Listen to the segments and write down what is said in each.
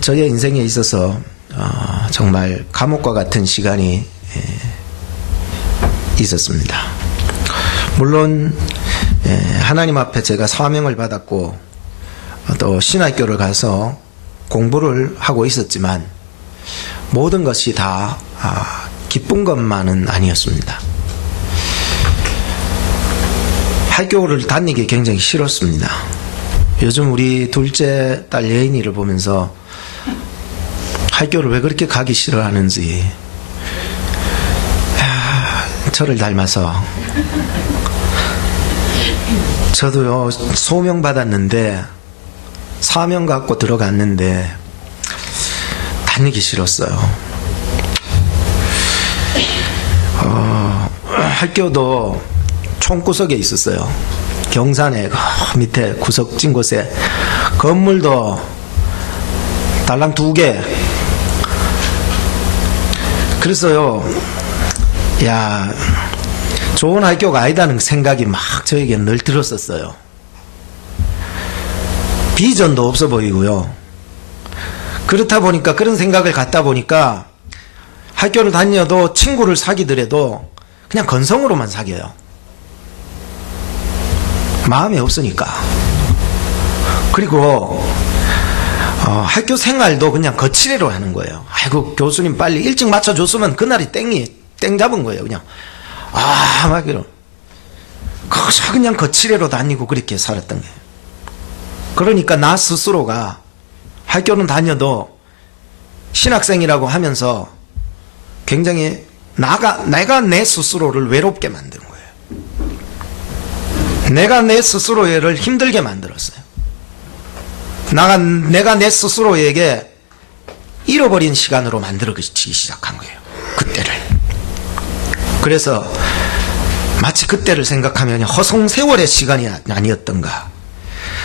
저의 인생에 있어서 정말 감옥과 같은 시간이 있었습니다. 물론 하나님 앞에 제가 사명을 받았고 또 신학교를 가서 공부를 하고 있었지만 모든 것이 다 기쁜 것만은 아니었습니다. 학교를 다니기 굉장히 싫었습니다. 요즘 우리 둘째 딸 예인이를 보면서 학교를 왜 그렇게 가기 싫어하는지, 저를 닮아서 저도요 소명 받았는데 사명 갖고 들어갔는데 다니기 싫었어요. 학교도 총구석에 있었어요. 경산에 밑에 구석진 곳에 건물도 달랑 2개. 그래서요, 야, 좋은 학교가 아니다는 생각이 막 저에게 늘 들었었어요. 비전도 없어 보이고요. 그렇다 보니까, 그런 생각을 갖다 보니까 학교를 다녀도 친구를 사귀더라도 그냥 건성으로만 사귀어요. 마음이 없으니까. 그리고 학교 생활도 그냥 거치대로 하는 거예요. 아이고, 교수님 빨리 일찍 맞춰줬으면 그날이 땡 잡은 거예요. 그냥 막 이런 거기서 그냥 거치대로 다니고 그렇게 살았던 거예요. 그러니까 나 스스로가 학교는 다녀도 신학생이라고 하면서 굉장히 내가 내 스스로를 외롭게 만드는 거예요. 내가 내 스스로를 힘들게 만들었어요. 내가 내 스스로에게 잃어버린 시간으로 만들어지기 시작한 거예요. 그때를. 그래서 마치 그때를 생각하면 허송세월의 시간이 아니었던가.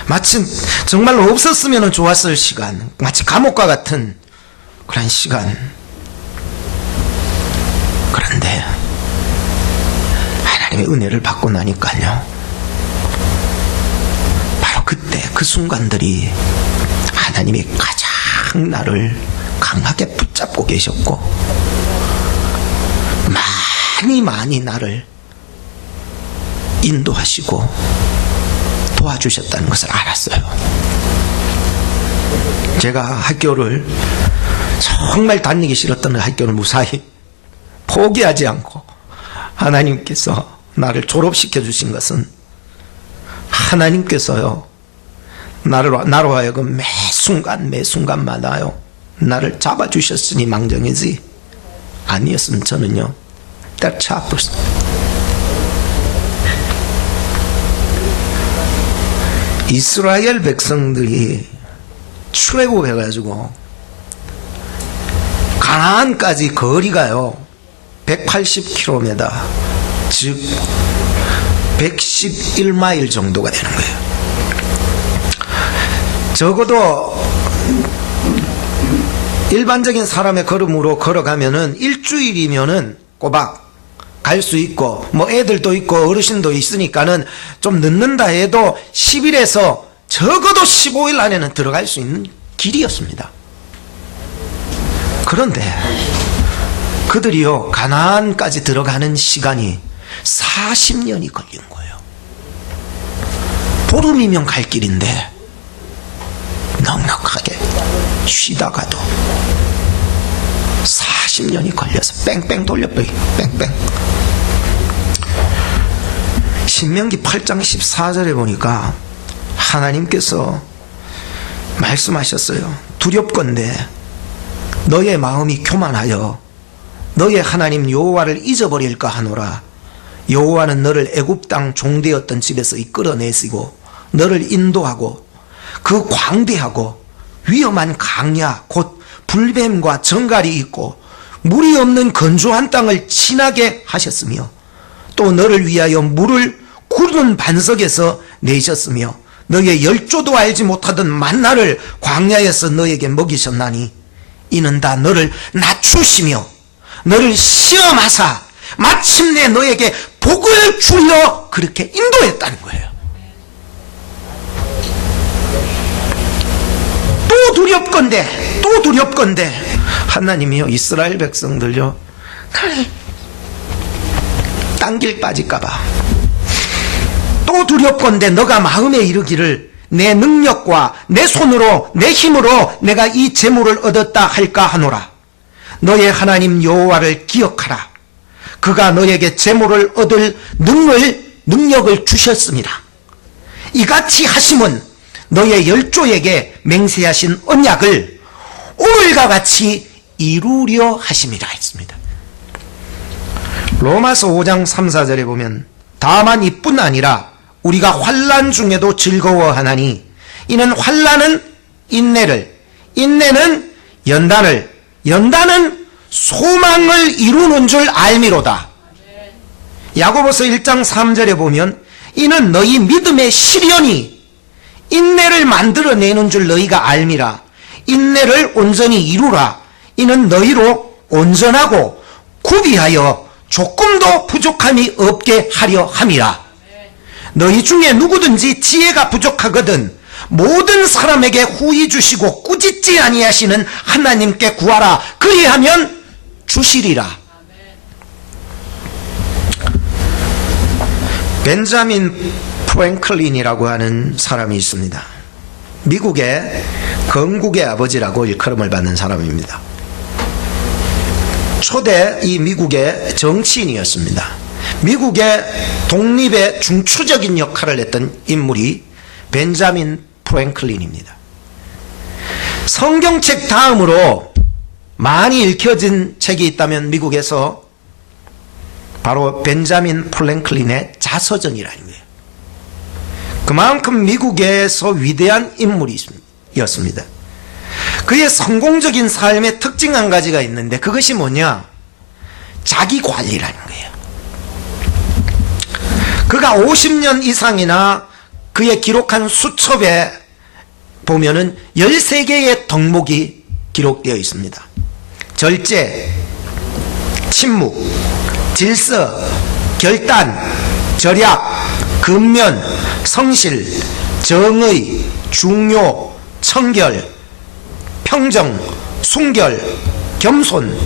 마치 정말로 없었으면 좋았을 시간. 마치 감옥과 같은 그런 시간. 그런데 하나님의 은혜를 받고 나니까요, 그때 그 순간들이 하나님이 가장 나를 강하게 붙잡고 계셨고 많이 나를 인도하시고 도와주셨다는 것을 알았어요. 제가 학교를 정말 다니기 싫었던 학교를 무사히 포기하지 않고 하나님께서 나를 졸업시켜 주신 것은 하나님께서요 나로 하여금 매순간마다요 나를 잡아주셨으니 망정이지, 아니었으면 저는요 때려쳐 아팠어요. 이스라엘 백성들이 출애굽해가지고 가나안까지 거리가요 180km, 즉 111마일 정도가 되는 거예요. 적어도 일반적인 사람의 걸음으로 걸어가면은 일주일이면은 꼬박 갈 수 있고, 뭐 애들도 있고 어르신도 있으니까는 좀 늦는다 해도 10일에서 적어도 15일 안에는 들어갈 수 있는 길이었습니다. 그런데 그들이요 가나안까지 들어가는 시간이 40년이 걸린 거예요. 보름이면 갈 길인데 넉넉하게 쉬다가도 40년이 걸려서 뺑뺑 돌려버리 뺑뺑. 신명기 8장 14절에 보니까 하나님께서 말씀하셨어요. 두렵건대 너의 마음이 교만하여 너의 하나님 여호와를 잊어버릴까 하노라. 여호와는 너를 애굽 땅 종되었던 집에서 이끌어내시고 너를 인도하고 그 광대하고 위험한 강야 곧 불뱀과 정갈이 있고 물이 없는 건조한 땅을 지나게 하셨으며 또 너를 위하여 물을 구르는 반석에서 내셨으며 너의 열조도 알지 못하던 만나를 광야에서 너에게 먹이셨나니 이는 다 너를 낮추시며 너를 시험하사 마침내 너에게 복을 주려 그렇게 인도했다는 거예요. 또 두렵건대 또 두렵건대 하나님이요 이스라엘 백성들요 딴 길 빠질까봐 또 두렵건대 너가 마음에 이르기를 내 능력과 내 손으로 내 힘으로 내가 이 재물을 얻었다 할까 하노라. 너의 하나님 여호와를 기억하라. 그가 너에게 재물을 얻을 능력을 주셨습니다. 이같이 하심은 너의 열조에게 맹세하신 언약을 오늘과 같이 이루려 하심이라 했습니다. 로마서 5장 3, 4절에 보면 다만 이뿐 아니라 우리가 환난 중에도 즐거워하나니 이는 환난은 인내를, 인내는 연단을, 연단은 소망을 이루는 줄 알미로다. 야고보서 1장 3절에 보면 이는 너희 믿음의 시련이 인내를 만들어내는 줄 너희가 알미라. 인내를 온전히 이루라. 이는 너희로 온전하고 구비하여 조금도 부족함이 없게 하려 함이라. 너희 중에 누구든지 지혜가 부족하거든 모든 사람에게 후히 주시고 꾸짖지 아니하시는 하나님께 구하라. 그리하면 주시리라. 벤자민 프랭클린이라고 하는 사람이 있습니다. 미국의 건국의 아버지라고 일컬음을 받는 사람입니다. 초대 이 미국의 정치인이었습니다. 미국의 독립의 중추적인 역할을 했던 인물이 벤자민 프랭클린입니다. 성경책 다음으로 많이 읽혀진 책이 있다면 미국에서 바로 벤자민 프랭클린의 자서전이라는 거예요. 그만큼 미국에서 위대한 인물이었습니다. 그의 성공적인 삶의 특징 한 가지가 있는데 그것이 뭐냐? 자기 관리라는 거예요. 그가 50년 이상이나 그의 기록한 수첩에 보면은 13개의 덕목이 기록되어 있습니다. 절제, 침묵, 질서, 결단, 절약, 근면, 성실, 정의, 중요, 청결, 평정, 순결, 겸손.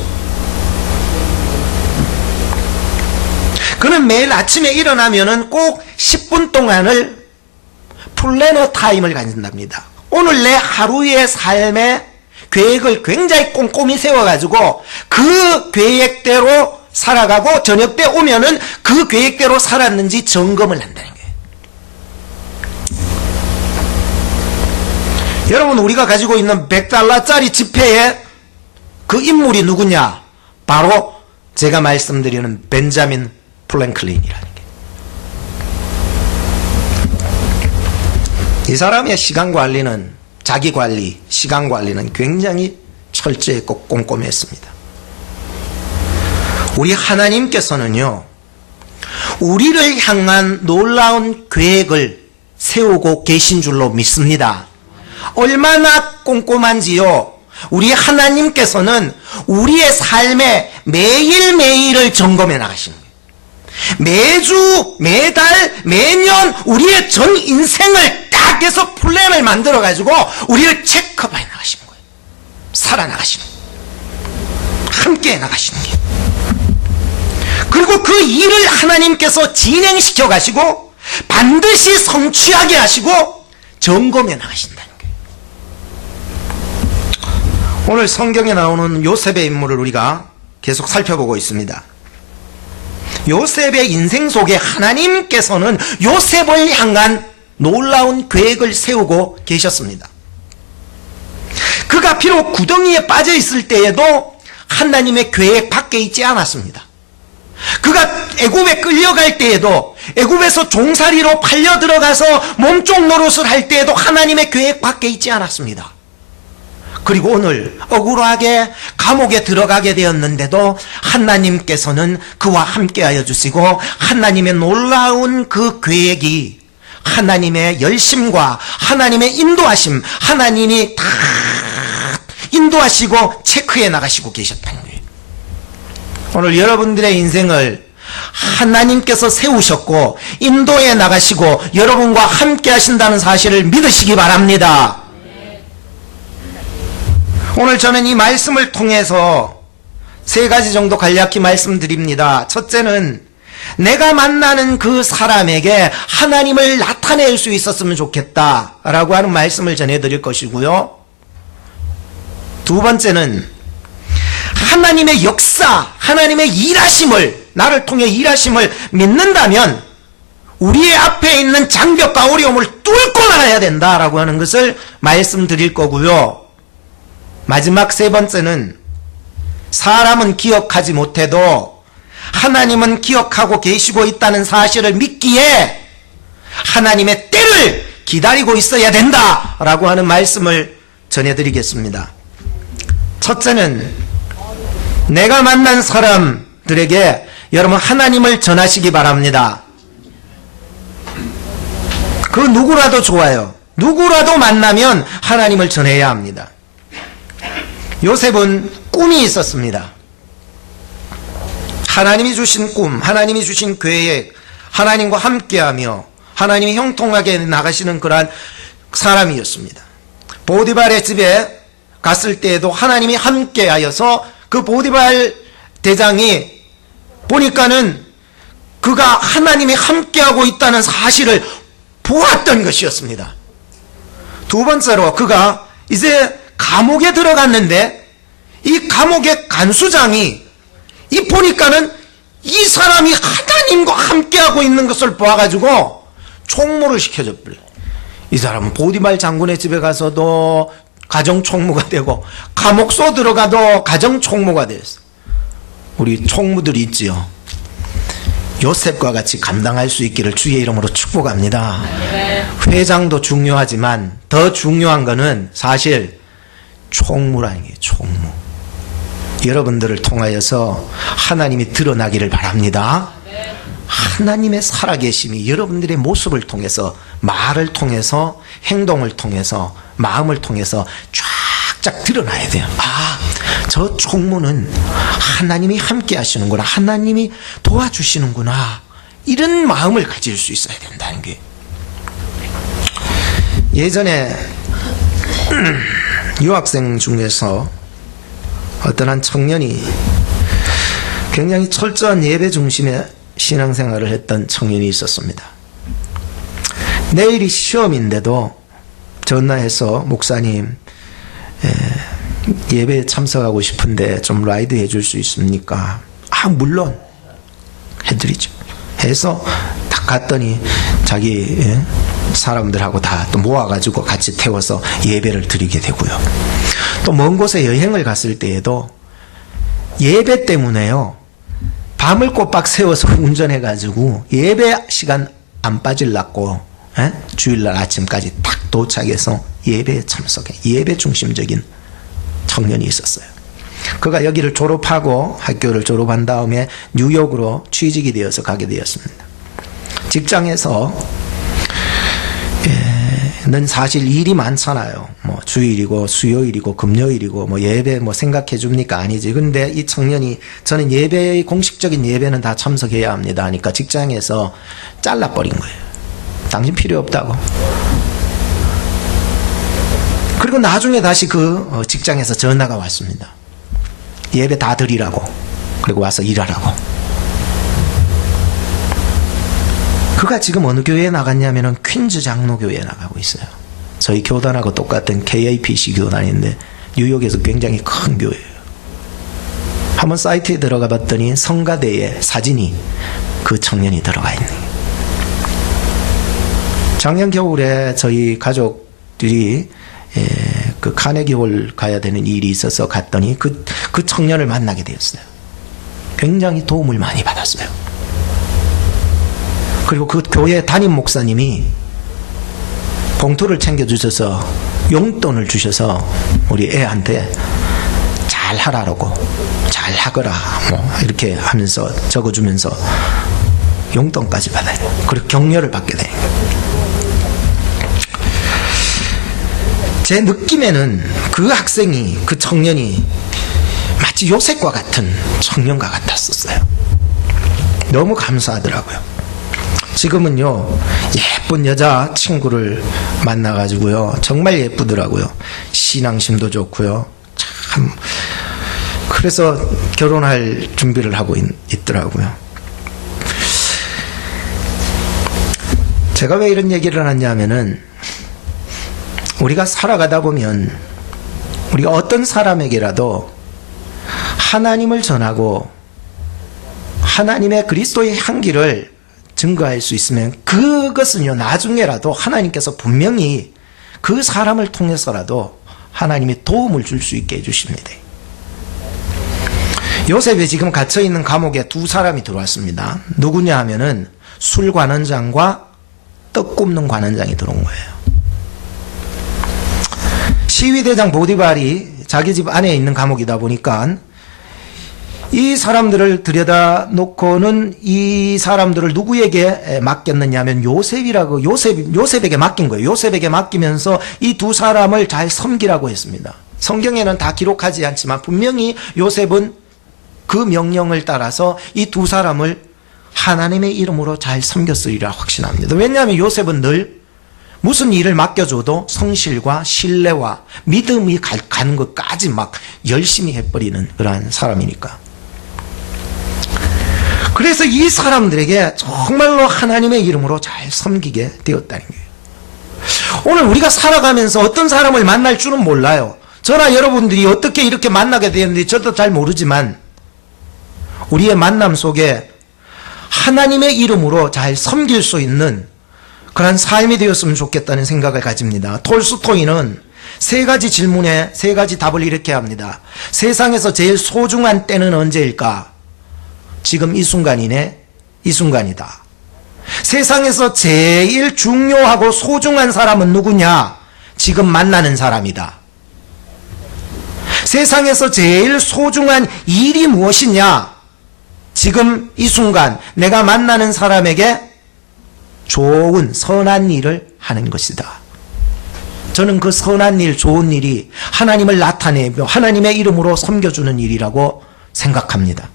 그는 매일 아침에 일어나면은 꼭 10분 동안을 플래너 타임을 가진답니다. 오늘 내 하루의 삶의 계획을 굉장히 꼼꼼히 세워가지고 그 계획대로 살아가고 저녁 때 오면은 그 계획대로 살았는지 점검을 한다는 거예요. 여러분, 우리가 가지고 있는 $100짜리 지폐에 그 인물이 누구냐? 바로 제가 말씀드리는 벤자민 프랭클린이라는 게. 이 사람의 시간 관리는, 자기 관리, 시간 관리는 굉장히 철저했고 꼼꼼했습니다. 우리 하나님께서는요, 우리를 향한 놀라운 계획을 세우고 계신 줄로 믿습니다. 얼마나 꼼꼼한지요. 우리 하나님께서는 우리의 삶의 매일매일을 점검해 나가시는 거예요. 매주, 매달, 매년 우리의 전 인생을 딱 해서 플랜을 만들어가지고 우리를 체크업해 나가시는 거예요. 살아나가시는 거예요. 함께 나가시는 거예요. 그리고 그 일을 하나님께서 진행시켜 가시고 반드시 성취하게 하시고 점검해 나가신다는 거예요. 오늘 성경에 나오는 요셉의 인물을 우리가 계속 살펴보고 있습니다. 요셉의 인생 속에 하나님께서는 요셉을 향한 놀라운 계획을 세우고 계셨습니다. 그가 비록 구덩이에 빠져 있을 때에도 하나님의 계획 밖에 있지 않았습니다. 그가 애굽에 끌려갈 때에도, 애굽에서 종살이로 팔려 들어가서 몸종 노릇을 할 때에도 하나님의 계획 밖에 있지 않았습니다. 그리고 오늘 억울하게 감옥에 들어가게 되었는데도 하나님께서는 그와 함께하여 주시고 하나님의 놀라운 그 계획이, 하나님의 열심과 하나님의 인도하심, 하나님이 다 인도하시고 체크해 나가시고 계셨다는 거예요. 오늘 여러분들의 인생을 하나님께서 세우셨고 인도해 나가시고 여러분과 함께 하신다는 사실을 믿으시기 바랍니다. 오늘 저는 이 말씀을 통해서 세 가지 정도 간략히 말씀드립니다. 첫째는 내가 만나는 그 사람에게 하나님을 나타낼 수 있었으면 좋겠다라고 하는 말씀을 전해드릴 것이고요. 두 번째는 하나님의 역사, 하나님의 일하심을, 나를 통해 일하심을 믿는다면 우리의 앞에 있는 장벽과 어려움을 뚫고 나가야 된다라고 하는 것을 말씀드릴 거고요. 마지막 세 번째는 사람은 기억하지 못해도 하나님은 기억하고 계시고 있다는 사실을 믿기에 하나님의 때를 기다리고 있어야 된다라고 하는 말씀을 전해드리겠습니다. 첫째는 내가 만난 사람들에게 여러분 하나님을 전하시기 바랍니다. 그 누구라도 좋아요. 누구라도 만나면 하나님을 전해야 합니다. 요셉은 꿈이 있었습니다. 하나님이 주신 꿈, 하나님이 주신 계획, 하나님과 함께하며 하나님이 형통하게 나가시는 그러한 사람이었습니다. 보디발의 집에 갔을 때에도 하나님이 함께하여서 그 보디발 대장이 보니까는 그가 하나님이 함께하고 있다는 사실을 보았던 것이었습니다. 두 번째로 그가 이제 감옥에 들어갔는데 이 감옥의 간수장이 이 보니까는 이 사람이 하나님과 함께하고 있는 것을 보아가지고 총무를 시켜줬더래. 이 사람은 보디발 장군의 집에 가서도 가정총무가 되고 감옥소 들어가도 가정총무가 됐어. 우리 총무들이 있지요. 요셉과 같이 감당할 수 있기를 주의 이름으로 축복합니다. 회장도 중요하지만 더 중요한 것은 사실 총무라는 게 총무. 여러분들을 통하여서 하나님이 드러나기를 바랍니다. 하나님의 살아계심이 여러분들의 모습을 통해서, 말을 통해서, 행동을 통해서, 마음을 통해서 쫙쫙 드러나야 돼요. 아, 저 총무는 하나님이 함께 하시는구나, 하나님이 도와주시는구나, 이런 마음을 가질 수 있어야 된다는 게. 예전에 유학생 중에서 어떤 한 청년이 굉장히 철저한 예배 중심의 신앙생활을 했던 청년이 있었습니다. 내일이 시험인데도 전화해서 목사님 예배에 참석하고 싶은데 좀 라이드 해줄 수 있습니까? 아, 물론 해드리죠. 해서 딱 갔더니 자기 사람들하고 다 또 모아가지고 같이 태워서 예배를 드리게 되고요. 또 먼 곳에 여행을 갔을 때에도 예배 때문에요, 밤을 꼬박 세워서 운전해가지고 예배 시간 안 빠질라고 주일날 아침까지 딱 도착해서 예배에 참석해, 예배 중심적인 청년이 있었어요. 그가 여기를 졸업하고 학교를 졸업한 다음에 뉴욕으로 취직이 되어서 가게 되었습니다. 직장에서 는 사실 일이 많잖아요. 뭐 주일이고 수요일이고 금요일이고 뭐 예배 뭐 생각해 줍니까? 아니지. 근데 이 청년이 저는 예배, 공식적인 예배는 다 참석해야 합니다 하니까 직장에서 잘라버린 거예요. 당신 필요 없다고. 그리고 나중에 다시 그 직장에서 전화가 왔습니다. 예배 다 드리라고, 그리고 와서 일하라고. 그가 지금 어느 교회에 나갔냐면은 퀸즈 장로교회에 나가고 있어요. 저희 교단하고 똑같은 KIPC 교단인데 뉴욕에서 굉장히 큰 교회예요. 한번 사이트에 들어가 봤더니 성가대에 사진이 그 청년이 들어가 있는 거예요. 작년 겨울에 저희 가족들이 그 카네기홀 가야 되는 일이 있어서 갔더니 그 청년을 만나게 되었어요. 굉장히 도움을 많이 받았어요. 그리고 그 교회 담임 목사님이 봉투를 챙겨주셔서 용돈을 주셔서 우리 애한테 잘 하라고, 잘 하거라 뭐 이렇게 하면서 적어주면서 용돈까지 받아요. 그리고 격려를 받게 돼요. 제 느낌에는 그 학생이, 그 청년이 마치 요셉과 같은 청년과 같았었어요. 너무 감사하더라고요. 지금은요, 예쁜 여자 친구를 만나가지고요, 정말 예쁘더라고요. 신앙심도 좋고요, 참 그래서 결혼할 준비를 하고 있더라고요. 제가 왜 이런 얘기를 하냐면은 우리가 살아가다 보면 우리가 어떤 사람에게라도 하나님을 전하고 하나님의 그리스도의 향기를 증거할 수 있으면 그것은요 나중에라도 하나님께서 분명히 그 사람을 통해서라도 하나님이 도움을 줄 수 있게 해주십니다. 요셉이 지금 갇혀있는 감옥에 두 사람이 들어왔습니다. 누구냐 하면은 술 관원장과 떡 굽는 관원장이 들어온 거예요. 시위대장 보디발이 자기 집 안에 있는 감옥이다 보니까 이 사람들을 들여다 놓고는 이 사람들을 누구에게 맡겼느냐 하면 요셉에게 맡긴 거예요. 요셉에게 맡기면서 이 두 사람을 잘 섬기라고 했습니다. 성경에는 다 기록하지 않지만 분명히 요셉은 그 명령을 따라서 이 두 사람을 하나님의 이름으로 잘 섬겼으리라 확신합니다. 왜냐하면 요셉은 늘 무슨 일을 맡겨줘도 성실과 신뢰와 믿음이 가는 것까지 막 열심히 해버리는 그러한 사람이니까. 그래서 이 사람들에게 정말로 하나님의 이름으로 잘 섬기게 되었다는 거예요. 오늘 우리가 살아가면서 어떤 사람을 만날 줄은 몰라요. 저나 여러분들이 어떻게 이렇게 만나게 되는지 저도 잘 모르지만 우리의 만남 속에 하나님의 이름으로 잘 섬길 수 있는 그런 삶이 되었으면 좋겠다는 생각을 가집니다. 톨스토이는 세 가지 질문에 세 가지 답을 이렇게 합니다. 세상에서 제일 소중한 때는 언제일까? 지금 이 순간이네. 이 순간이다. 세상에서 제일 중요하고 소중한 사람은 누구냐? 지금 만나는 사람이다. 세상에서 제일 소중한 일이 무엇이냐? 지금 이 순간 내가 만나는 사람에게 좋은 선한 일을 하는 것이다. 저는 그 선한 일, 좋은 일이 하나님을 나타내며 하나님의 이름으로 섬겨주는 일이라고 생각합니다.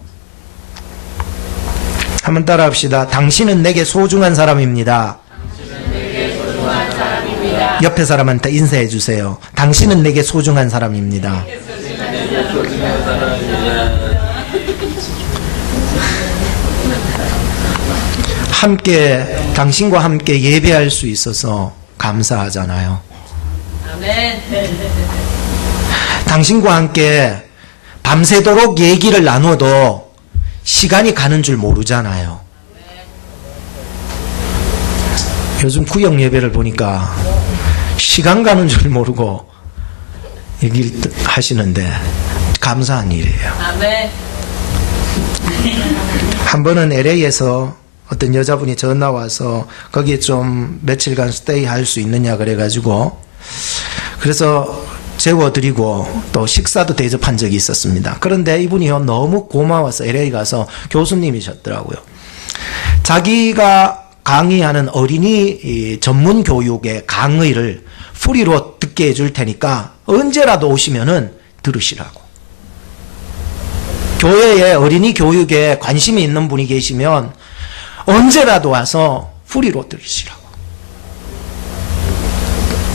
한번 따라합시다. 당신은 내게 소중한 사람입니다. 옆에 사람한테 인사해 주세요. 당신은 내게 소중한 사람입니다. 함께 당신과 함께 예배할 수 있어서 감사하잖아요. 아멘. 당신과 함께 밤새도록 얘기를 나눠도 시간이 가는 줄 모르잖아요. 요즘 구역 예배를 보니까 시간 가는 줄 모르고 얘기를 하시는데 감사한 일이에요. 아멘. 한 번은 LA에서 어떤 여자분이 전화 와서 거기에 좀 며칠간 스테이 할 수 있느냐 그래가지고 그래서 재워드리고 또 식사도 대접한 적이 있었습니다. 그런데 이분이요 너무 고마워서 LA 가서 교수님이셨더라고요. 자기가 강의하는 어린이 전문 교육의 강의를 프리로 듣게 해줄 테니까 언제라도 오시면은 들으시라고. 교회에 어린이 교육에 관심이 있는 분이 계시면 언제라도 와서 프리로 들으시라고.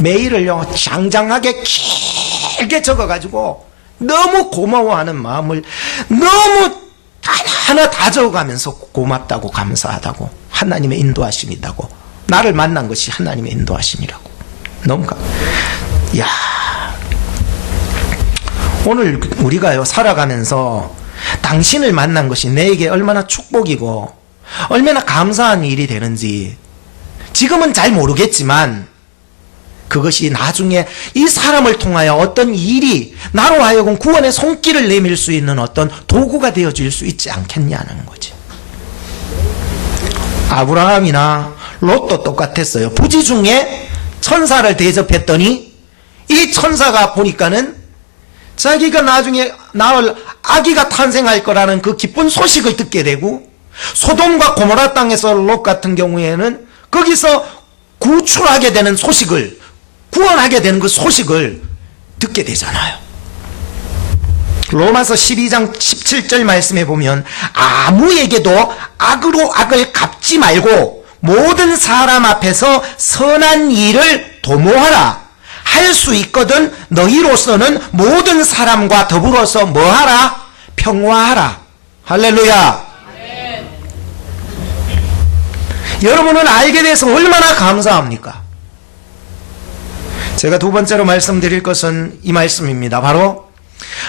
메일을요 장장하게 길게 적어가지고 너무 고마워하는 마음을 너무 하나 다 적어가면서 고맙다고 감사하다고 하나님의 인도하심이다고 나를 만난 것이 하나님의 인도하심이라고 너무 야 오늘 우리가요 살아가면서 당신을 만난 것이 내게 얼마나 축복이고 얼마나 감사한 일이 되는지 지금은 잘 모르겠지만 그것이 나중에 이 사람을 통하여 어떤 일이 나로 하여금 구원의 손길을 내밀 수 있는 어떤 도구가 되어질 수 있지 않겠냐는 거지. 아브라함이나 롯도 똑같았어요. 부지 중에 천사를 대접했더니 이 천사가 보니까는 자기가 나중에 낳을 아기가 탄생할 거라는 그 기쁜 소식을 듣게 되고 소돔과 고모라 땅에서 롯 같은 경우에는 거기서 구출하게 되는 소식을 구원하게 되는 그 소식을 듣게 되잖아요. 로마서 12장 17절 말씀에 보면 아무에게도 악으로 악을 갚지 말고 모든 사람 앞에서 선한 일을 도모하라. 할 수 있거든 너희로서는 모든 사람과 더불어서 뭐하라? 평화하라. 할렐루야. 여러분은 알게 돼서 얼마나 감사합니까? 제가 두 번째로 말씀드릴 것은 이 말씀입니다. 바로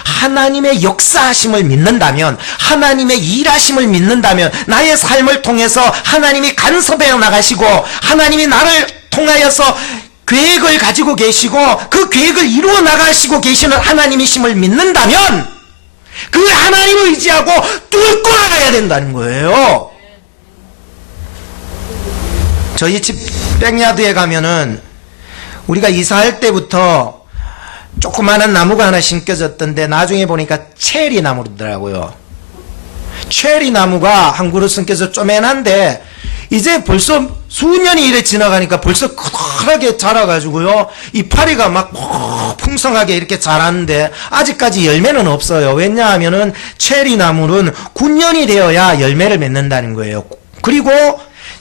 하나님의 역사하심을 믿는다면, 하나님의 일하심을 믿는다면, 나의 삶을 통해서 하나님이 간섭해 나가시고 하나님이 나를 통하여서 계획을 가지고 계시고 그 계획을 이루어 나가시고 계시는 하나님이심을 믿는다면 그 하나님을 의지하고 뚫고 나가야 된다는 거예요. 저희 집 백야드에 가면은 우리가 이사할 때부터 조그마한 나무가 하나 심겨졌던데 나중에 보니까 체리 나무더라고요. 체리 나무가 한 그루 심겨서 쪼맨한데 이제 벌써 수년이 이래 지나가니까 벌써 커다랗게 자라가지고요. 이파리가 막 풍성하게 이렇게 자라는데 아직까지 열매는 없어요. 왜냐하면은 체리 나무는 9년이 되어야 열매를 맺는다는 거예요. 그리고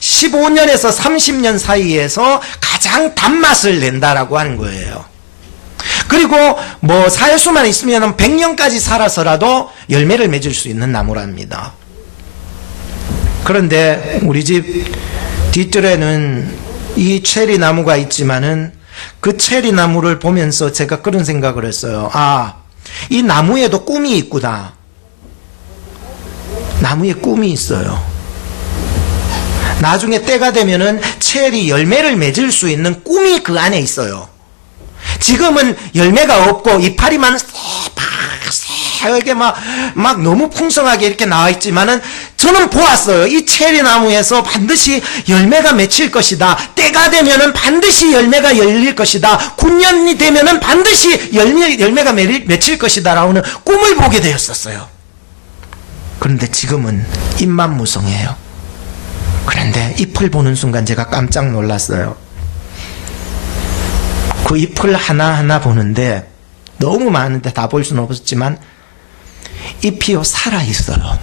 15년에서 30년 사이에서 가장 단맛을 낸다라고 하는 거예요. 그리고 뭐 살 수만 있으면 100년까지 살아서라도 열매를 맺을 수 있는 나무랍니다. 그런데 우리 집 뒷뜰에는 이 체리 나무가 있지만은 그 체리 나무를 보면서 제가 그런 생각을 했어요. 아, 이 나무에도 꿈이 있구나. 나무에 꿈이 있어요. 나중에 때가 되면은 체리 열매를 맺을 수 있는 꿈이 그 안에 있어요. 지금은 열매가 없고 이파리만 새하게 막 너무 풍성하게 이렇게 나와 있지만은 저는 보았어요. 이 체리 나무에서 반드시 열매가 맺힐 것이다. 때가 되면은 반드시 열매가 열릴 것이다. 9년이 되면은 반드시 열매가 맺힐 것이다. 라고는 꿈을 보게 되었었어요. 그런데 지금은 잎만 무성해요. 그런데 잎을 보는 순간 제가 깜짝 놀랐어요. 그 잎을 하나하나 보는데 너무 많은데 다 볼 수는 없었지만 잎이 살아있어요.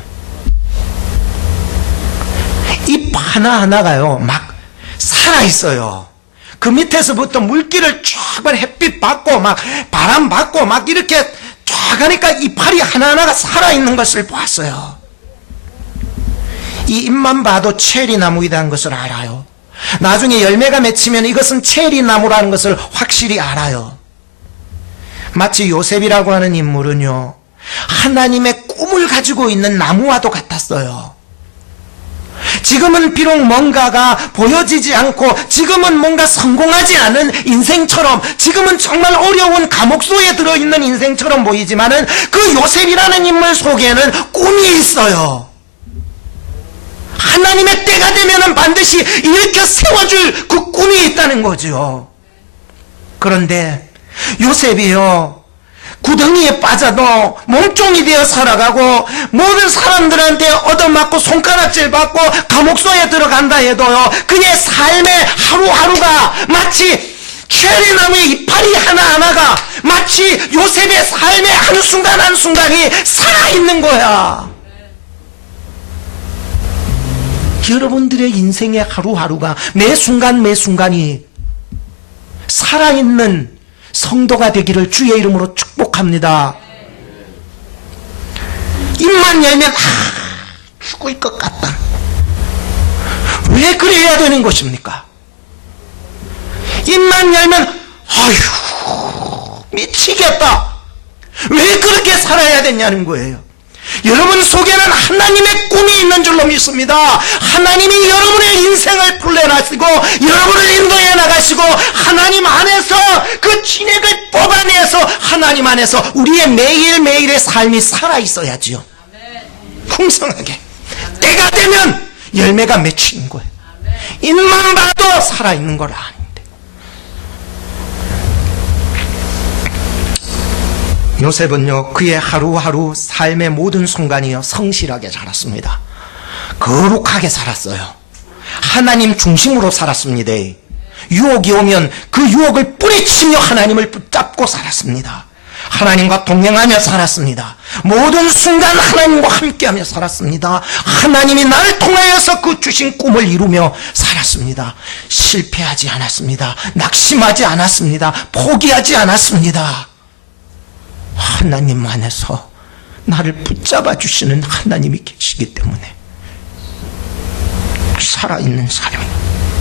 잎 하나하나가요 막 살아있어요. 그 밑에서부터 물기를 쫙 햇빛 받고 막 바람 받고 막 이렇게 쫙 하니까 이파리 하나하나가 살아있는 것을 보았어요. 이 잎만 봐도 체리나무이라는 것을 알아요. 나중에 열매가 맺히면 이것은 체리나무라는 것을 확실히 알아요. 마치 요셉이라고 하는 인물은요, 하나님의 꿈을 가지고 있는 나무와도 같았어요. 지금은 비록 뭔가가 보여지지 않고 지금은 뭔가 성공하지 않은 인생처럼, 지금은 정말 어려운 감옥소에 들어있는 인생처럼 보이지만은 그 요셉이라는 인물 속에는 꿈이 있어요. 하나님의 때가 되면은 반드시 일으켜 세워줄 그 꿈이 있다는 거죠. 그런데 요셉이요, 구덩이에 빠져도 몸종이 되어 살아가고 모든 사람들한테 얻어맞고 손가락질 받고 감옥소에 들어간다 해도요, 그의 삶의 하루하루가 마치 체리나무의 이파리 하나하나가 마치 요셉의 삶의 한순간 한순간이 살아있는 거야. 여러분들의 인생의 하루하루가 매 순간 매 순간이 살아있는 성도가 되기를 주의 이름으로 축복합니다. 입만 열면 죽을 것 같다. 왜 그래야 되는 것입니까? 입만 열면 아휴 미치겠다. 왜 그렇게 살아야 되냐는 거예요. 여러분 속에는 하나님의 꿈이 있는 줄로 믿습니다. 하나님이 여러분의 인생을 풀려나시고 여러분을 인도해 나가시고 하나님 안에서 그 진액을 뽑아내서 하나님 안에서 우리의 매일매일의 삶이 살아있어야지요. 풍성하게 때가 되면 열매가 맺히는 거예요. 입만 봐도 살아있는 걸 아는데, 요셉은요, 그의 하루하루 삶의 모든 순간이요 성실하게 살았습니다. 거룩하게 살았어요. 하나님 중심으로 살았습니다. 유혹이 오면 그 유혹을 뿌리치며 하나님을 붙잡고 살았습니다. 하나님과 동행하며 살았습니다. 모든 순간 하나님과 함께하며 살았습니다. 하나님이 나를 통하여서 그 주신 꿈을 이루며 살았습니다. 실패하지 않았습니다. 낙심하지 않았습니다. 포기하지 않았습니다. 하나님 안에서 나를 붙잡아 주시는 하나님이 계시기 때문에 살아있는 삶입니다.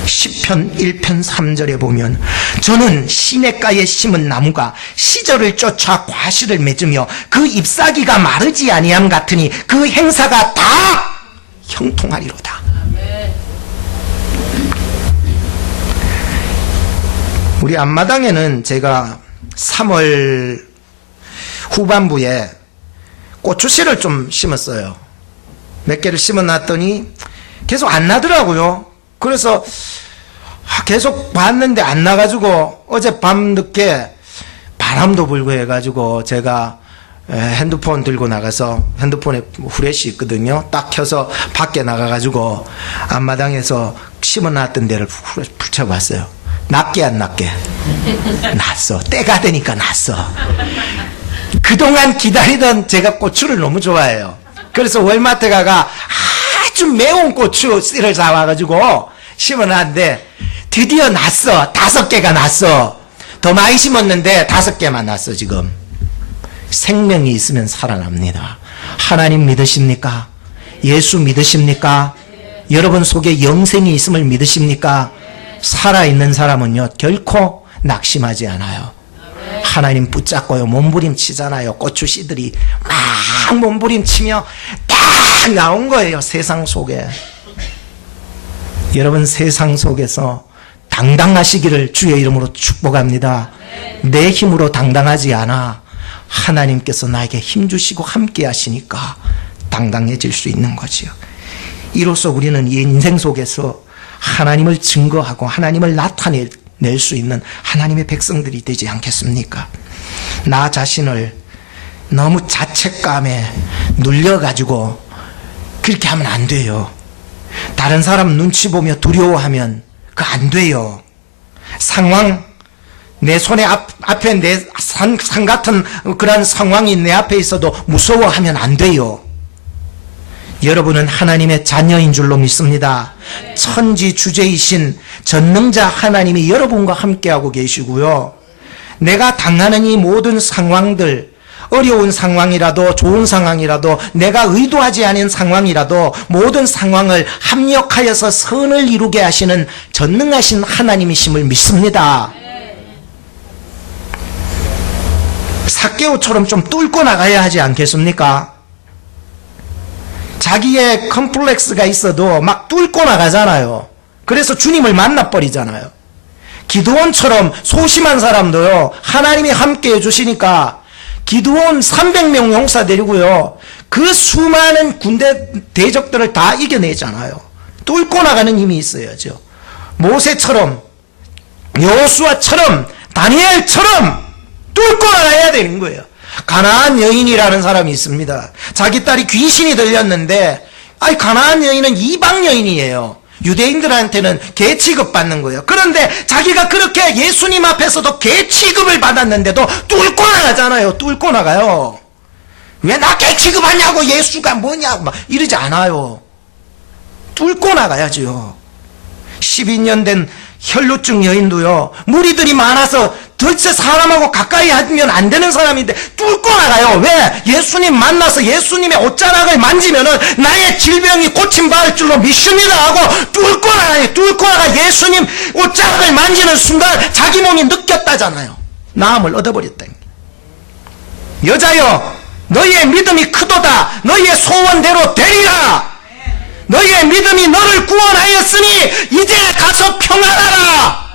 시편 1편 3절에 보면 저는 시냇가에 심은 나무가 시절을 쫓아 과실을 맺으며 그 잎사귀가 마르지 아니함 같으니 그 행사가 다 형통하리로다. 우리 앞마당에는 제가 3월 후반부에 고추씨를 좀 심었어요. 몇 개를 심어놨더니 계속 안 나더라고요. 그래서 계속 봤는데 안 나가지고 어제 밤 늦게 바람도 불고 해가지고 제가 핸드폰 들고 나가서 핸드폰에 후레쉬 있거든요. 딱 켜서 밖에 나가가지고 앞마당에서 심어놨던 데를 붙여봤어요. 낫게 안 낫게? 났어. 때가 되니까 났어. 그동안 기다리던 제가 고추를 너무 좋아해요. 그래서 월마트 가가 아주 매운 고추 씨를 사와가지고 심어놨는데 드디어 났어. 5개가 났어. 더 많이 심었는데 5개만 났어. 지금 생명이 있으면 살아납니다. 하나님 믿으십니까? 예수 믿으십니까? 여러분 속에 영생이 있음을 믿으십니까? 살아있는 사람은요 결코 낙심하지 않아요. 하나님 붙잡고요 몸부림치잖아요. 고추 씨들이 막 몸부림치며 딱 나온 거예요. 세상 속에. 여러분 세상 속에서 당당하시기를 주의 이름으로 축복합니다. 내 힘으로 당당하지 않아. 하나님께서 나에게 힘주시고 함께 하시니까 당당해질 수 있는 거지요. 이로써 우리는 이 인생 속에서 하나님을 증거하고 하나님을 나타낼 수 있는 하나님의 백성들이 되지 않겠습니까? 나 자신을 너무 자책감에 눌려가지고 그렇게 하면 안 돼요. 다른 사람 눈치 보며 두려워하면 그거 안 돼요. 상황, 내 손에 앞에 내 산 같은 그런 상황이 내 앞에 있어도 무서워하면 안 돼요. 여러분은 하나님의 자녀인 줄로 믿습니다. 천지 주제이신 전능자 하나님이 여러분과 함께하고 계시고요. 내가 당하는 이 모든 상황들, 어려운 상황이라도 좋은 상황이라도 내가 의도하지 않은 상황이라도 모든 상황을 합력하여서 선을 이루게 하시는 전능하신 하나님이심을 믿습니다. 삭개오처럼 좀 뚫고 나가야 하지 않겠습니까? 자기의 컴플렉스가 있어도 막 뚫고 나가잖아요. 그래서 주님을 만나버리잖아요. 기드온처럼 소심한 사람도요 하나님이 함께 해주시니까 기드온 300명 용사 데리고요 그 수많은 군대 대적들을 다 이겨내잖아요. 뚫고 나가는 힘이 있어야죠. 모세처럼 여호수아처럼 다니엘처럼 뚫고 나가야 되는 거예요. 가나안 여인이라는 사람이 있습니다. 자기 딸이 귀신이 들렸는데 가나안 여인은 이방 여인이에요. 유대인들한테는 개 취급받는 거예요. 그런데 자기가 그렇게 예수님 앞에서도 개 취급을 받았는데도 뚫고 나가잖아요. 뚫고 나가요. 왜 나 개 취급하냐고, 예수가 뭐냐고 막 이러지 않아요. 뚫고 나가야죠. 12년 된 혈루증 여인도요 무리들이 많아서 도대체 사람하고 가까이 하면 안 되는 사람인데 뚫고 나가요. 왜? 예수님 만나서 예수님의 옷자락을 만지면은 나의 질병이 고침받을 줄로 믿습니다 하고 뚫고 나가요. 뚫고 나가 예수님 옷자락을 만지는 순간 자기 몸이 느꼈다잖아요. 나음을 얻어버렸다. 여자여 너희의 믿음이 크도다. 너희의 소원대로 되리라. 너희의 믿음이 너를 구원하였으니 이제 가서 평안하라.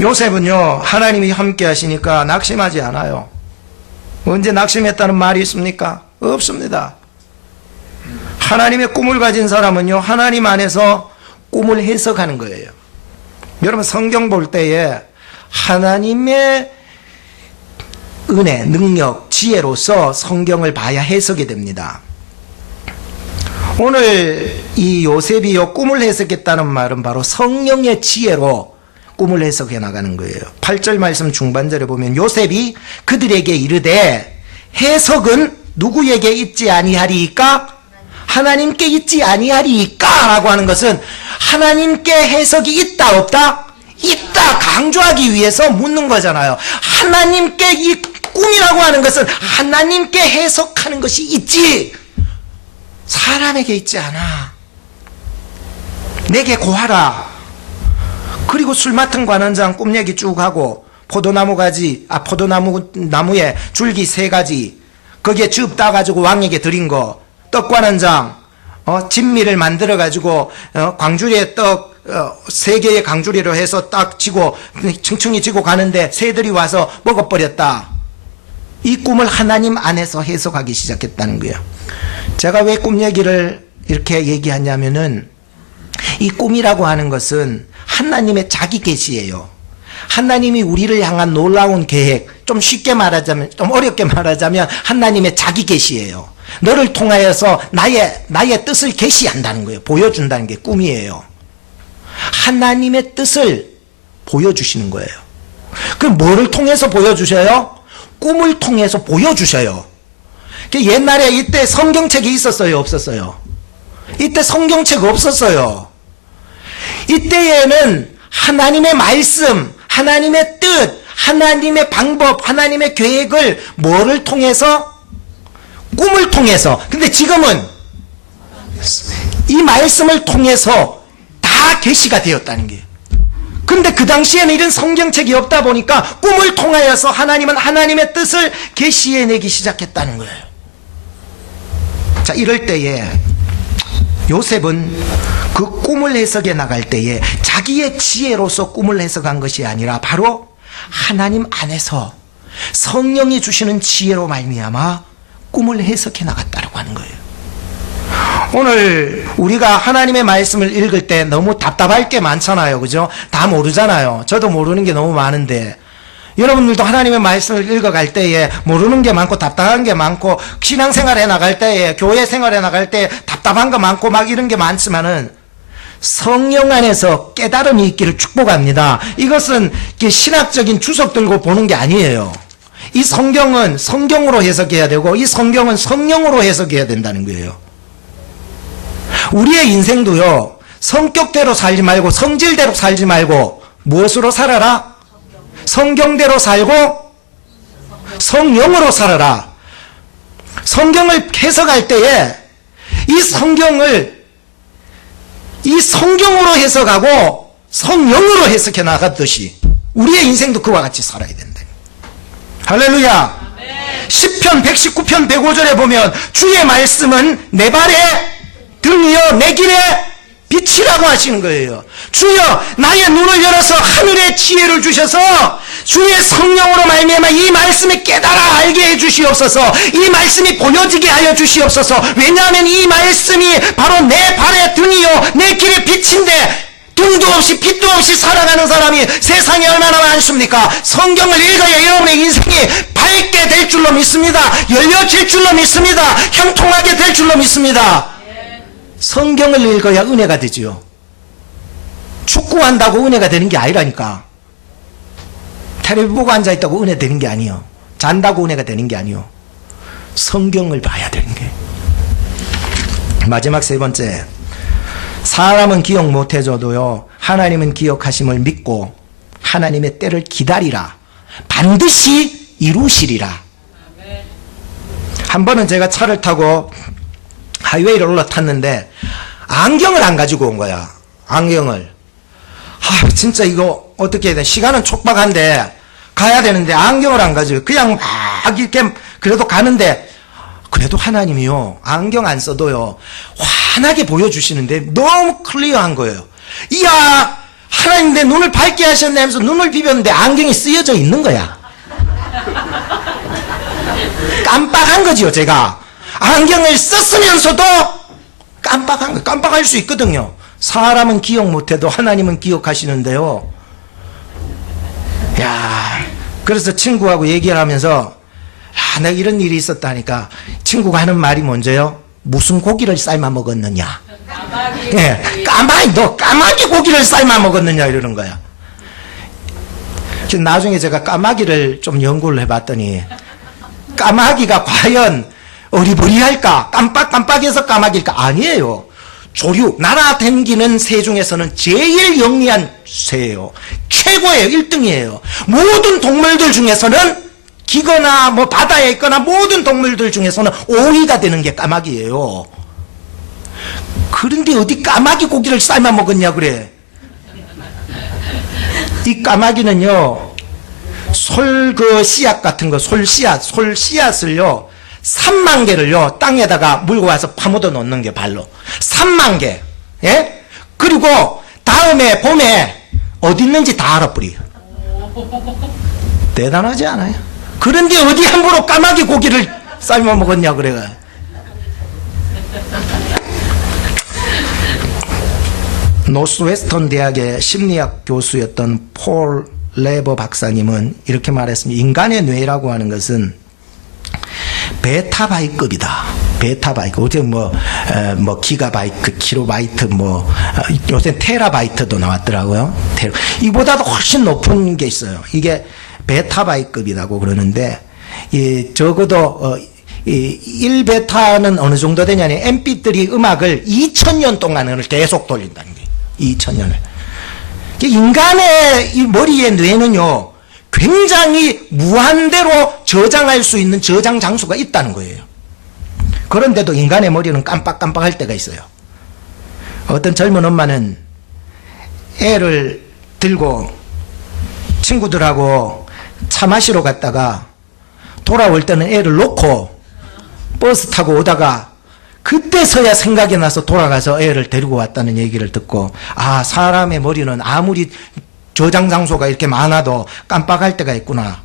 요셉은요 하나님이 함께 하시니까 낙심하지 않아요. 언제 낙심했다는 말이 있습니까? 없습니다. 하나님의 꿈을 가진 사람은요 하나님 안에서 꿈을 해석하는 거예요. 여러분 성경 볼 때에 하나님의 은혜, 능력, 지혜로서 성경을 봐야 해석이 됩니다. 오늘 이 요셉이 꿈을 해석했다는 말은 바로 성령의 지혜로 꿈을 해석해 나가는 거예요. 8절 말씀 중반절에 보면 요셉이 그들에게 이르되 해석은 누구에게 있지 아니하리이까? 하나님께 있지 아니하리이까? 라고 하는 것은 하나님께 해석이 있다 없다? 있다 강조하기 위해서 묻는 거잖아요. 하나님께 이 꿈이라고 하는 것은 하나님께 해석하는 것이 있지 사람에게 있지 않아. 내게 고하라. 그리고 술 맡은 관원장 꿈 얘기 쭉 하고 포도나무에 줄기 3가지 거기에 즙 따가지고 왕에게 드린 거 떡관원장 진미를 만들어 가지고 광주리에 떡 3개의 강주리로 해서 딱 지고 층층이 지고 가는데 새들이 와서 먹어버렸다. 이 꿈을 하나님 안에서 해석하기 시작했다는 거예요. 제가 왜 꿈 얘기를 이렇게 얘기하냐면은 이 꿈이라고 하는 것은 하나님의 자기 계시예요. 하나님이 우리를 향한 놀라운 계획, 좀 쉽게 말하자면, 좀 어렵게 말하자면 하나님의 자기 계시예요. 너를 통하여서 나의 뜻을 계시한다는 거예요. 보여준다는 게 꿈이에요. 하나님의 뜻을 보여주시는 거예요. 그럼 뭐를 통해서 보여주셔요? 꿈을 통해서 보여주셔요. 옛날에 이때 성경책이 있었어요? 없었어요? 이때 성경책 없었어요. 이때에는 하나님의 말씀, 하나님의 뜻, 하나님의 방법, 하나님의 계획을 뭐를 통해서? 꿈을 통해서. 근데 지금은 이 말씀을 통해서 다 계시가 되었다는 거예요. 근데 그 당시에는 이런 성경책이 없다 보니까 꿈을 통하여서 하나님은 하나님의 뜻을 계시해내기 시작했다는 거예요. 자, 이럴 때에 요셉은 그 꿈을 해석해 나갈 때에 자기의 지혜로서 꿈을 해석한 것이 아니라 바로 하나님 안에서 성령이 주시는 지혜로 말미암아 꿈을 해석해 나갔다고 하는 거예요. 오늘 우리가 하나님의 말씀을 읽을 때 너무 답답할 게 많잖아요. 그죠? 다 모르잖아요. 저도 모르는 게 너무 많은데 여러분들도 하나님의 말씀을 읽어갈 때에 모르는 게 많고 답답한 게 많고 신앙생활에 나갈 때에 교회 생활에 나갈 때 답답한 거 많고 막 이런 게 많지만은 성령 안에서 깨달음이 있기를 축복합니다. 이것은 신학적인 주석 들고 보는 게 아니에요. 이 성경은 성경으로 해석해야 되고 이 성경은 성령으로 해석해야 된다는 거예요. 우리의 인생도요, 성격대로 살지 말고 성질대로 살지 말고 무엇으로 살아라? 성경대로 살고 성령으로 살아라. 성경을 해석할 때에 이 성경으로 해석하고 성령으로 해석해 나갔듯이 우리의 인생도 그와 같이 살아야 된다. 할렐루야. 시편 119편 105절에 보면 주의 말씀은 내 발의 등이요 내 길의 빛이라고 하시는 거예요. 주여 나의 눈을 열어서 하늘의 지혜를 주셔서 주의 성령으로 말미암아 이 말씀을 깨달아 알게 해주시옵소서. 이 말씀이 보여지게 하여 주시옵소서. 왜냐하면 이 말씀이 바로 내 발의 등이요 내 길의 빛인데 등도 없이 빛도 없이 살아가는 사람이 세상에 얼마나 많습니까? 성경을 읽어야 여러분의 인생이 밝게 될 줄로 믿습니다. 열려질 줄로 믿습니다. 형통하게 될 줄로 믿습니다. 성경을 읽어야 은혜가 되지요. 축구한다고 은혜가 되는 게 아니라니까. 텔레비 보고 앉아있다고 은혜 되는 게 아니요. 잔다고 은혜가 되는 게 아니요. 성경을 봐야 되는 게. 마지막 3번째, 사람은 기억 못해줘도요 하나님은 기억하심을 믿고 하나님의 때를 기다리라. 반드시 이루시리라. 한 번은 제가 차를 타고 하이웨이를 올라탔는데 안경을 안 가지고 온 거야. 안경을. 진짜 이거 어떻게 해야 돼? 시간은 촉박한데 가야 되는데 안경을 안 가지고 그냥 막 이렇게 그래도 가는데 그래도 하나님이요 안경 안 써도요 환하게 보여주시는데 너무 클리어한 거예요. 이야 하나님 내 눈을 밝게 하셨네 하면서 눈을 비볐는데 안경이 쓰여져 있는 거야. 깜빡한 거지요. 제가 안경을 썼으면서도 깜빡한 거. 깜빡할 수 있거든요. 사람은 기억 못해도 하나님은 기억하시는데요. 야, 그래서 친구하고 얘기를 하면서 내가 이런 일이 있었다니까 친구가 하는 말이 뭔지요? 무슨 고기를 삶아 먹었느냐? 까마귀. 너 까마귀 고기를 삶아 먹었느냐 이러는 거야. 그래서 나중에 제가 까마귀를 좀 연구를 해봤더니 까마귀가 과연 어리버리할까? 깜빡깜빡해서 까마귀일까? 아니에요. 조류, 날아다니는 새 중에서는 제일 영리한 새예요. 최고예요. 1등이에요. 모든 동물들 중에서는 기거나 뭐 바다에 있거나 모든 동물들 중에서는 5위가 되는 게 까마귀예요. 그런데 어디 까마귀 고기를 삶아 먹었냐 그래. 이 까마귀는요, 씨앗 같은 거, 솔씨앗을요, 3만 개를요, 땅에다가 물고 와서 파묻어 놓는 게 발로. 3만 개. 예? 그리고 다음에 봄에 어디 있는지 다 알아버려. 대단하지 않아요? 그런데 어디 함부로 까마귀 고기를 삶아 먹었냐, 그래가. 노스웨스턴 대학의 심리학 교수였던 폴 레버 박사님은 이렇게 말했습니다. 인간의 뇌라고 하는 것은 베타바이트급이다. 베타바이트. 어제 뭐 기가바이트, 킬로바이트, 요새 테라바이트도 나왔더라고요. 이보다도 훨씬 높은 게 있어요. 이게 베타바이트급이라고 그러는데, 적어도, 1베타는 어느 정도 되냐면, MP3 음악을 2000년 동안을 계속 돌린다는 거예요. 2000년을. 인간의 이 머리의 뇌는요, 굉장히 무한대로 저장할 수 있는 저장 장소가 있다는 거예요. 그런데도 인간의 머리는 깜빡깜빡할 때가 있어요. 어떤 젊은 엄마는 애를 들고 친구들하고 차 마시러 갔다가 돌아올 때는 애를 놓고 버스 타고 오다가 그때서야 생각이 나서 돌아가서 애를 데리고 왔다는 얘기를 듣고, 아, 사람의 머리는 아무리 저장 장소가 이렇게 많아도 깜빡할 때가 있구나.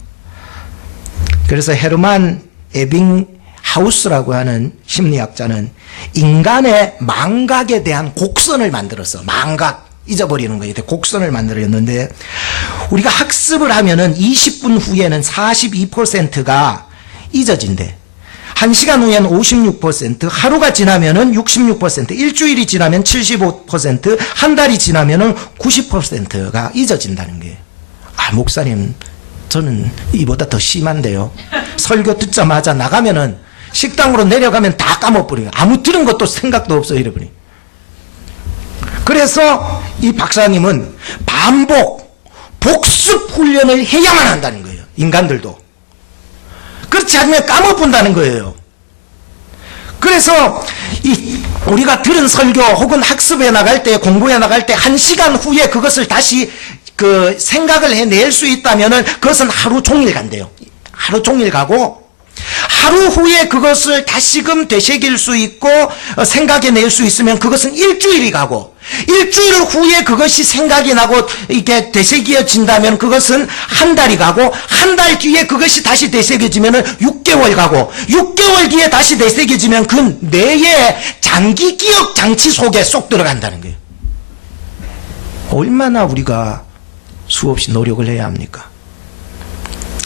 그래서 헤르만 에빙하우스라고 하는 심리학자는 인간의 망각에 대한 곡선을 만들었어. 망각, 잊어버리는 거에 대해 곡선을 만들었는데, 우리가 학습을 하면은 20분 후에는 42%가 잊어진대. 1시간 후에는 56%, 하루가 지나면은 66%, 일주일이 지나면 75%, 한 달이 지나면은 90%가 잊어진다는 거예요. 아, 목사님, 저는 이보다 더 심한데요. 설교 듣자마자 나가면은 식당으로 내려가면 다 까먹어버려요. 아무 들은 것도 생각도 없어 이래버려. 그래서 이 박사님은 복습 훈련을 해야만 한다는 거예요. 인간들도. 그렇지 않으면 까먹는다는 거예요. 그래서 우리가 들은 설교 혹은 학습에 나갈 때, 공부에 나갈 때 1시간 후에 그것을 다시 생각을 해낼 수 있다면은 그것은 하루 종일 간대요. 하루 종일 가고, 하루 후에 그것을 다시금 되새길 수 있고 생각해낼 수 있으면 그것은 일주일이 가고, 일주일 후에 그것이 생각이 나고 이렇게 되새겨진다면 그것은 한 달이 가고, 한 달 뒤에 그것이 다시 되새겨지면 6개월 가고, 6개월 뒤에 다시 되새겨지면 그 뇌의 장기 기억 장치 속에 쏙 들어간다는 거예요. 얼마나 우리가 수없이 노력을 해야 합니까?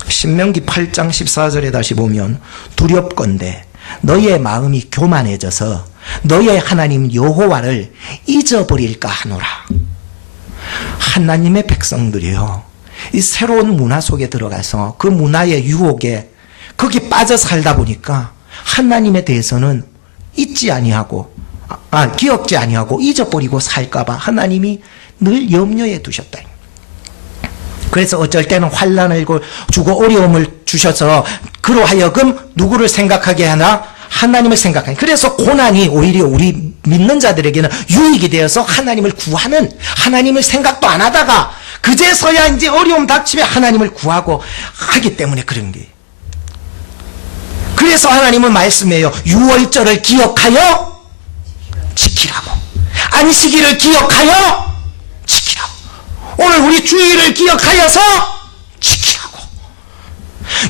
신명기 8장 14절에 다시 보면, 두렵건대 너의 마음이 교만해져서 너의 하나님 여호와를 잊어버릴까 하노라. 하나님의 백성들이요, 이 새로운 문화 속에 들어가서 그 문화의 유혹에 거기 빠져 살다 보니까 하나님에 대해서는 잊지 아니하고, 기억지 아니하고 잊어버리고 살까봐 하나님이 늘 염려해 두셨다. 그래서 어쩔 때는 환난을 주고 어려움을 주셔서 그로 하여금 누구를 생각하게 하나? 하나님을 생각하니. 그래서 고난이 오히려 우리 믿는 자들에게는 유익이 되어서 하나님을 구하는, 하나님을 생각도 안 하다가 그제서야 이제 어려움 닥치면 하나님을 구하고 하기 때문에 그런 게. 그래서 하나님은 말씀해요. 유월절을 기억하여 지키라고. 안식일을 기억하여 지키라고. 오늘 우리 주일을 기억하여서 지키라고.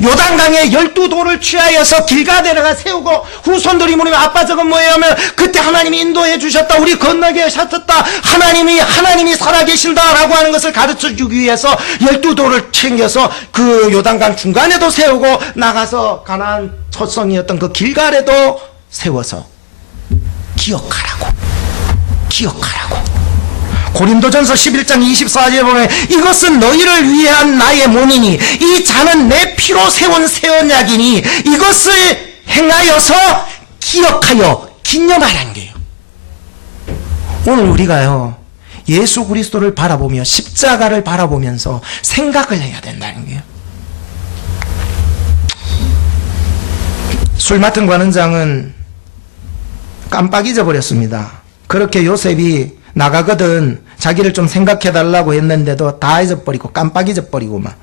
요단강에 12돌을 취하여서 길가데다가 세우고 후손들이 물으면 아빠 저건 뭐예요 하면 그때 하나님이 인도해 주셨다, 우리 건너게 하셨다, 하나님이 살아계신다 라고 하는 것을 가르쳐 주기 위해서 12돌을 챙겨서 그 요단강 중간에도 세우고 나가서 가나안 첫성이었던 그 길갈에도 세워서 기억하라고. 고린도전서 11장 24절에 보면 이것은 너희를 위한 나의 몸이니 이 잔은 내 피로 세운 새 언약이니 이것을 행하여서 기억하여 기념하라는 거예요. 오늘 우리가요 예수 그리스도를 바라보며 십자가를 바라보면서 생각을 해야 된다는 거예요. 술 맡은 관원장은 깜빡 잊어버렸습니다. 그렇게 요셉이 나가거든 자기를 좀 생각해달라고 했는데도 다 잊어버리고 깜빡 잊어버리고 막.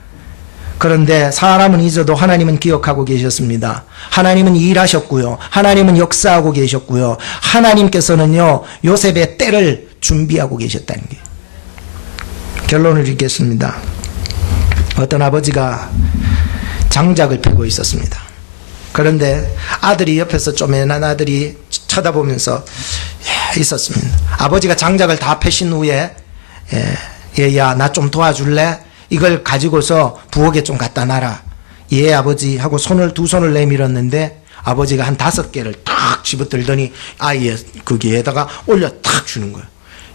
그런데 사람은 잊어도 하나님은 기억하고 계셨습니다. 하나님은 일하셨고요. 하나님은 역사하고 계셨고요. 하나님께서는요 요셉의 때를 준비하고 계셨다는 게 결론을 읽겠습니다. 어떤 아버지가 장작을 펴고 있었습니다. 그런데 아들이 옆에서 쪼매난 아들이 쳐다보면서 있었습니다. 아버지가 장작을 다 펴신 후에 얘야 나 좀 도와줄래? 이걸 가지고서 부엌에 좀 갖다 놔라. 예 아버지 하고 두 손을 내밀었는데 아버지가 한 5개를 탁 집어들더니 아이의 거기에다가 올려 탁 주는 거예요.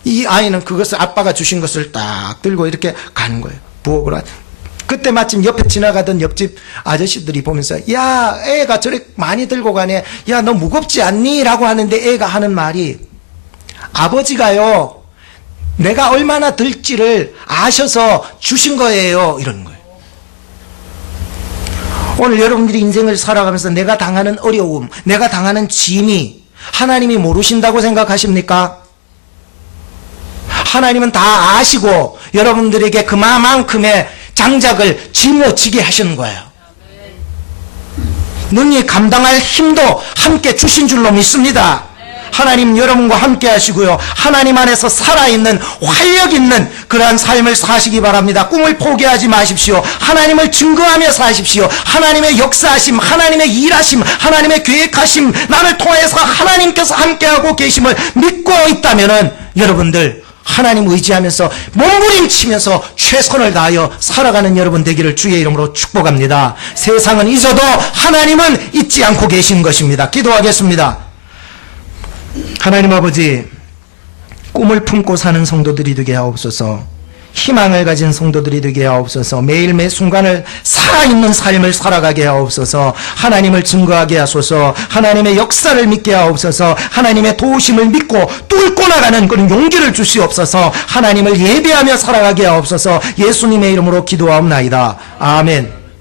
이 아이는 그것을 아빠가 주신 것을 딱 들고 이렇게 가는 거예요. 부엌으로. 그때 마침 옆에 지나가던 옆집 아저씨들이 보면서 야 애가 저렇게 많이 들고 가네. 야 너 무겁지 않니? 라고 하는데 애가 하는 말이 아버지가요 내가 얼마나 들지를 아셔서 주신 거예요 이러는 거예요. 오늘 여러분들이 인생을 살아가면서 내가 당하는 어려움, 내가 당하는 짐이 하나님이 모르신다고 생각하십니까? 하나님은 다 아시고 여러분들에게 그만큼의 장작을 짊어지게 하시는 거예요. 능히 감당할 힘도 함께 주신 줄로 믿습니다. 하나님 여러분과 함께 하시고요. 하나님 안에서 살아있는 활력 있는 그러한 삶을 사시기 바랍니다. 꿈을 포기하지 마십시오. 하나님을 증거하며 사십시오. 하나님의 역사하심, 하나님의 일하심, 하나님의 계획하심, 나를 통해서 하나님께서 함께하고 계심을 믿고 있다면은 여러분들 하나님 의지하면서 몸부림치면서 최선을 다하여 살아가는 여러분 되기를 주의 이름으로 축복합니다. 세상은 잊어도 하나님은 잊지 않고 계신 것입니다. 기도하겠습니다. 하나님 아버지, 꿈을 품고 사는 성도들이 되게 하옵소서. 희망을 가진 성도들이 되게 하옵소서. 매일 매 순간을 살아있는 삶을 살아가게 하옵소서. 하나님을 증거하게 하소서. 하나님의 역사를 믿게 하옵소서. 하나님의 도우심을 믿고 뚫고 나가는 그런 용기를 주시옵소서. 하나님을 예배하며 살아가게 하옵소서. 예수님의 이름으로 기도하옵나이다. 아멘.